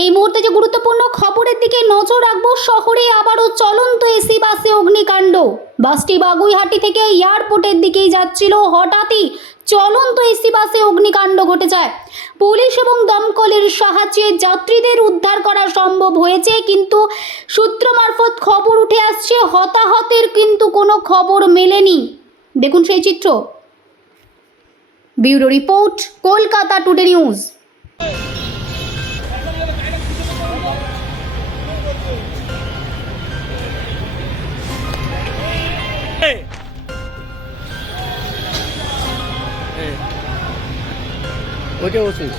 এই মুহূর্তে যে গুরুত্বপূর্ণ খবরের দিকে নজর রাখবো, শহরে আবারও চলন্ত এসি বাসে অগ্নিকাণ্ড। বাসটি বাগুইহাটি থেকে এয়ারপোর্টের দিকেই যাচ্ছিল, হঠাৎই চলন্ত এসি বাসে অগ্নিকাণ্ড ঘটে যায়। পুলিশ এবং দমকলের সাহায্যে যাত্রীদের উদ্ধার করা সম্ভব হয়েছে, কিন্তু সূত্র মারফত খবর উঠে আসছে হতাহতের কিন্তু কোনো খবর মেলেনি। দেখুন সেই চিত্র। Bureau report, Kolkata today news. ওইটা বলছিস